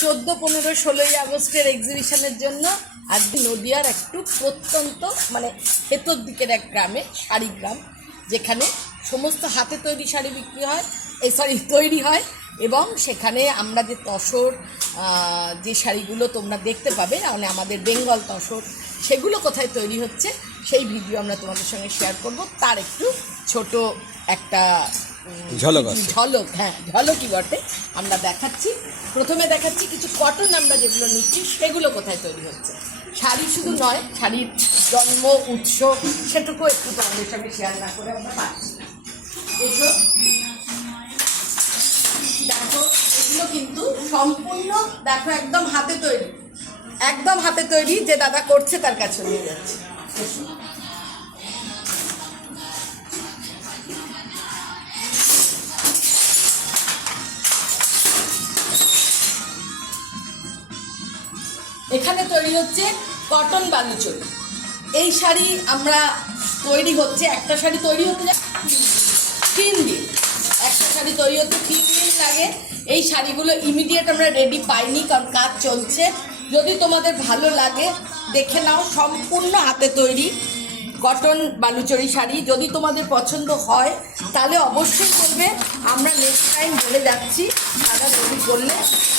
14, 15, 16ই আগস্টের এক্সিবিশনের জন্য আজ নদিয়ার একটু প্রত্যন্ত মানে ভেতর দিকের এক গ্রামে, শাড়ি গ্রাম, যেখানে সমস্ত হাতে তৈরি শাড়ি বিক্রি হয়, তৈরি হয়। এবং সেখানে আমরা যে তসর যে শাড়িগুলো তোমরা দেখতে পাবে, মানে আমাদের বেঙ্গল তসর, সেগুলো কোথায় তৈরি হচ্ছে সেই ভিডিও আমরা তোমাদের সঙ্গে শেয়ার করব। তার একটু ছোট একটা ঝলকই বটে আমরা দেখাচ্ছি। প্রথমে দেখাচ্ছি কিছু কটন আমরা যেগুলো নিচ্ছি সেগুলো কোথায় তৈরি হচ্ছে। শাড়ি শুধু নয়, শাড়ির জন্ম উৎস সেটুকু একটু তোমাদের সঙ্গে শেয়ার না করে আমরা পাচ্ছি। এসো দেখো, এগুলো কিন্তু সম্পূর্ণ দেখো একদম হাতে তৈরি, যে দাদা করছে তার কাছে নিয়ে যাচ্ছে। এখানে তৈরি হচ্ছে কটন বালুচরী। এই শাড়ি আমরা তৈরি হচ্ছে, একটা শাড়ি তৈরি হতে যায় 3 দিন, একটা শাড়ি তৈরি হতে 3 দিন লাগে। এই শাড়িগুলো ইমিডিয়েট আমরা রেডি পাইনি, কারণ কাজ চলছে। যদি তোমাদের ভালো লাগে দেখে নাও, সম্পূর্ণ হাতে তৈরি কটন বালুচরী শাড়ি। যদি তোমাদের পছন্দ হয় তাহলে অবশ্যই করবে, আমরা নেক্সট টাইম বলে যাচ্ছি। তারা যদি করলে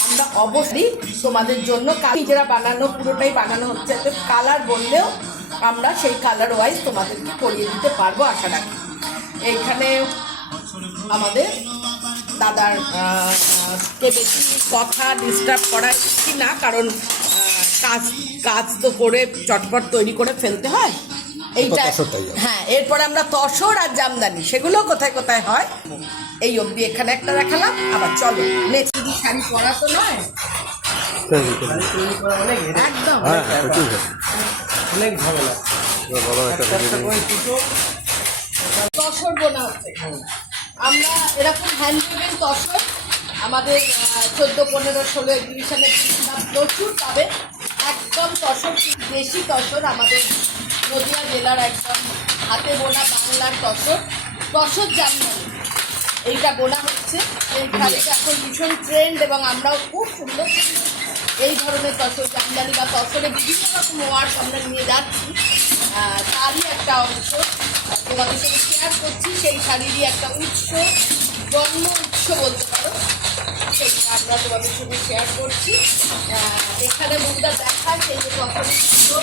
আমরা অবশ্যই তোমাদের জন্য নিজেরা বানানো, পুরোটাই বানানো হচ্ছে, কালার বললেও আমরা সেই কালার ওয়াইজ তোমাদেরকে করিয়ে দিতে পারবো আশা রাখি। এইখানে আমাদের দাদার কে বেশি কথা ডিস্টার্ব করা কি না, কারণ কাজ তো করে চটপট তৈরি করে ফেলতে হয়। এইটা হ্যাঁ, এরপরে আমরা তসর আর জামদানি সেগুলো কোথায় কোথায় হয় এই অবধি এখানে একটা দেখালাম। আবার চলো নেক্সট। শাড়ি পরা তো নয়, একদম অনেক ঝামেলা। তসর বোনা হচ্ছে, আমরা এরকম হ্যান্ডমেড তসর আমাদের 14, 15, 16 এক্সিবিশনে প্রচুর পাবে। একদম তসর, দেশি তসর, আমাদের নদিয়া জেলার একদম হাতে বোনা বাংলার তসর জামদানি এইটা বোনা হচ্ছে। এই শাড়িটা এখন ভীষণ ট্রেন্ড, এবং আমরাও খুব সুন্দর এই ধরনের তসর জামদানি বা তসরে বিভিন্ন রকম ওয়ার্ক আমরা নিয়ে যাচ্ছি। তারই একটা অংশ তোমাদের সঙ্গে শেয়ার করছি। সেই শাড়িরই একটা জন্ম উৎস বলতে পারো, সেইটা আমরা তোমাদের সঙ্গে শেয়ার করছি। এখানে মুখটা দেখা, সেই যে তসরের সুতো,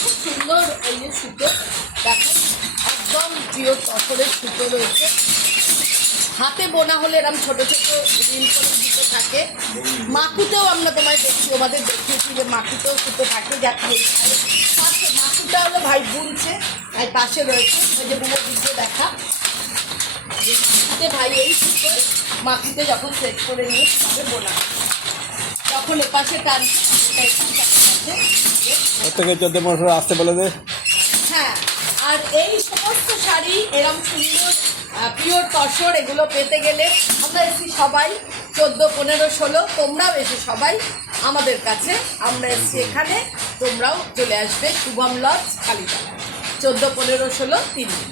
খুব সুন্দর এই যে সুতো দেখো, একদম প্রিয় তসরের সুতো রয়েছে। হাতে বোনা হলে এরকম ছোটো ছোটো রিল করে সুতো থাকে। মাকুতেও আমরা তোমায় আমাদের দেখিয়েছি যে মাকুতেও সুতো থাকে, যাতে পাশে মাকুটা হলো ভাই বুনছে, তাই পাশে রয়েছে ওই যে বুনো দিকে দেখা, যে মাকুতে ভাই এই সুতো মাকুতে যখন সেট করে নিয়ে তবে বোনা, তখন এপাশে টানছে আসতে বলে দে। হ্যাঁ, আর এই সমস্ত শাড়ি এরকম সুন্দর পিওর তসর এগুলো পেতে গেলে আমরা এসেছি সবাই 14, 15, 16, তোমরাও এসে সবাই আমাদের কাছে। আমরা এসেছি এখানে, তোমরাও চলে আসবে শুভম লজ, কালীতলা, 14, 15, 16, 3 দিন।